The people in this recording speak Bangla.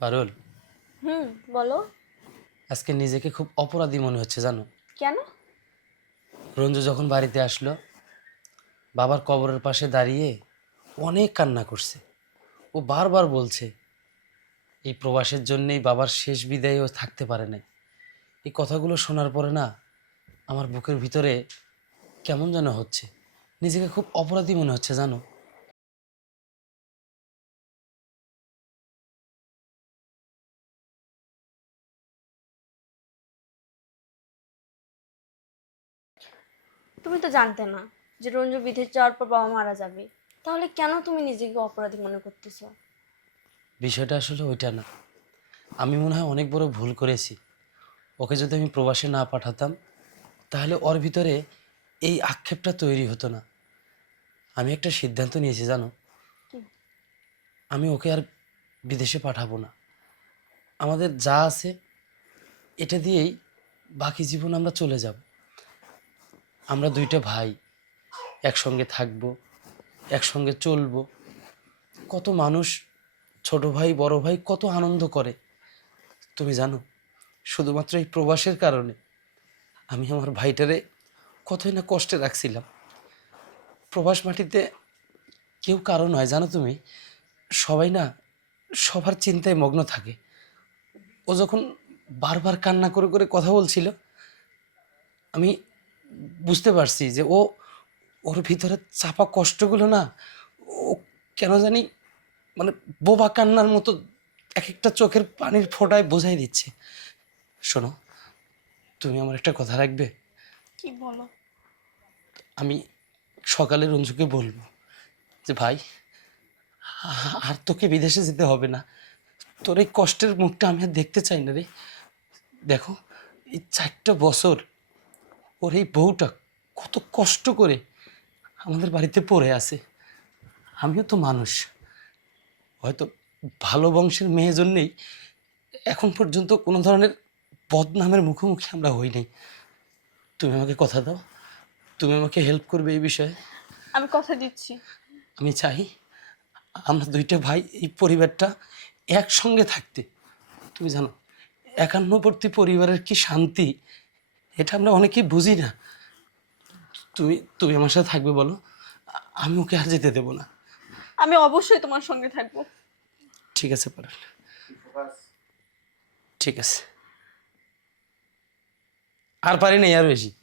পারুল, হুম, বলো। আজকে নিজেকে খুব অপরাধী মনে হচ্ছে জানো। কেন? রঞ্জু যখন বাড়িতে আসলো, বাবার কবরের পাশে দাঁড়িয়ে অনেক কান্না করছে। ও বারবার বলছে এই প্রবাসের জন্যেই বাবার শেষ বিদায়ও থাকতে পারে নাই। এই কথাগুলো শোনার পরে না আমার বুকের ভিতরে কেমন যেন হচ্ছে, নিজেকে খুব অপরাধী মনে হচ্ছে জানো। তুমি তো জানতে না যে রঞ্জু বিদেশ যাওয়ার পর বাবা মারা যাবে। তাহলে কেন তুমি নিজেকে অপরাধী মনে করতেছো? বিষয়টা আসলে ওইটা না, আমি মনে হয় অনেক বড় ভুল করেছি। ওকে যদি আমি প্রবাসে না পাঠাতাম তাহলে ওর ভিতরে এই আক্ষেপটা তৈরি হতো না। আমি একটা সিদ্ধান্ত নিয়েছি জানো, কি? আমি ওকে আর বিদেশে পাঠাবো না। আমাদের যা আছে এটা দিয়েই বাকি জীবন আমরা চলে যাব। আমরা দুইটা ভাই একসঙ্গে থাকবো, একসঙ্গে চলবো। কত মানুষ, ছোট ভাই বড় ভাই কত আনন্দ করে তুমি জানো। শুধুমাত্র এই প্রবাসের কারণে আমি আমার ভাইটারে কতই না কষ্টে রাখছিলাম। প্রবাস মাটিতে কেউ কারো নয় জানো তুমি, সবাই না সবার চিন্তায় মগ্ন থাকে। ও যখন বারবার কান্না করে করে কথা বলছিল, আমি বুঝতে পারছি যে ওর ভিতরে চাপা কষ্টগুলো না ও কেন জানি মানে বোবা কান্নার মতো এক একটা চোখের পানির ফোঁটায় বোঝাই দিচ্ছে। শোনো, তুমি আমার একটা কথা রাখবে। কি বলো? আমি সকালে রঞ্জুকে বলবো যে ভাই, আর তোকে বিদেশে যেতে হবে না। তোর এই কষ্টের মুখটা আমি আর দেখতে চাই না রে। দেখো, এই 4টা বছর ওর এই বউটা কত কষ্ট করে আমাদের বাড়িতে পড়ে আছে। আমিও তো মানুষ, হয়তো ভালো বংশের মেয়ে জন্যেই এখন পর্যন্ত কোনো ধরনের বদনামের মুখোমুখি আমরা হই নাই। তুমি আমাকে কথা দাও, তুমি আমাকে হেল্প করবে এই বিষয়ে। আমি কথা দিচ্ছি। আমি চাই আমরা দুইটা ভাই এই পরিবারটা একসঙ্গে থাকতে। তুমি জানো একান্নবর্তী পরিবারের কি শান্তি, এটা আমরা অনেকেই বুঝি না। তুমি তুমি আমার সাথে থাকবে বলো, আমি ওকে আর যেতে দেবো না। আমি অবশ্যই তোমার সঙ্গে থাকবো। ঠিক আছে পারুল, ঠিক আছে। আর পারি নাই আর বেশি।